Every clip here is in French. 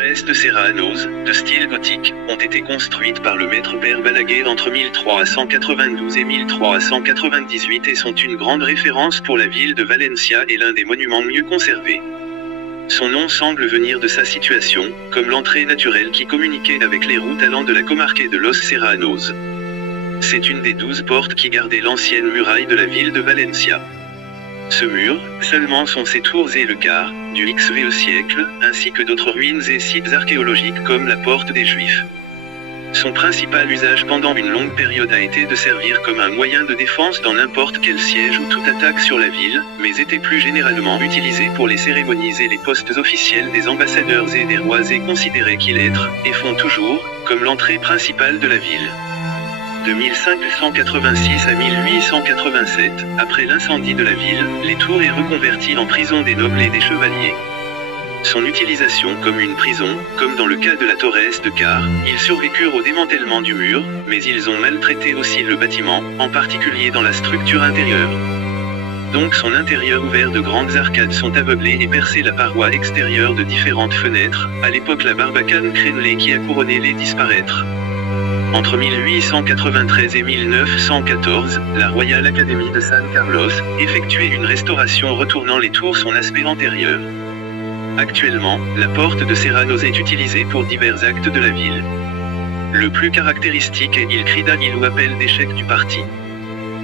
Restes Serranos, de style gothique, ont été construites par le maître Père Balaguer entre 1392 et 1398 et sont une grande référence pour la ville de Valencia et l'un des monuments mieux conservés. Son nom semble venir de sa situation, comme l'entrée naturelle qui communiquait avec les routes allant de la comarque de Los Serranos. C'est une des 12 portes qui gardaient l'ancienne muraille de la ville de Valencia. Ce mur, seulement sont ses tours et le quart, du XVe siècle, ainsi que d'autres ruines et sites archéologiques comme la porte des Juifs. Son principal usage pendant une longue période a été de servir comme un moyen de défense dans n'importe quel siège ou toute attaque sur la ville, mais était plus généralement utilisé pour les cérémonies et les postes officiels des ambassadeurs et des rois et considérés qu'ils être, et font toujours, comme l'entrée principale de la ville. De 1586 à 1887, après l'incendie de la ville, les tours est reconvertie en prison des nobles et des chevaliers. Son utilisation comme une prison, comme dans le cas de la Torres de Car, ils survécurent au démantèlement du mur, mais ils ont maltraité aussi le bâtiment, en particulier dans la structure intérieure. Donc son intérieur ouvert de grandes arcades sont aveuglées et percées la paroi extérieure de différentes fenêtres, à l'époque la barbacane crénelée qui a couronné les disparaître. Entre 1893 et 1914, la Royal Academy de San Carlos effectuait une restauration retournant les tours son aspect antérieur. Actuellement, la porte de Serranos est utilisée pour divers actes de la ville. Le plus caractéristique est Il Crida ou appel d'échec du parti.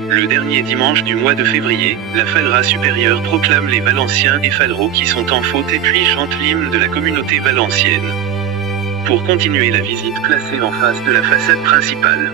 Le dernier dimanche du mois de février, la Fallera supérieure proclame les Valenciens et Falleros qui sont en faute et puis chante l'hymne de la communauté valencienne. Pour continuer la visite placée en face de la façade principale.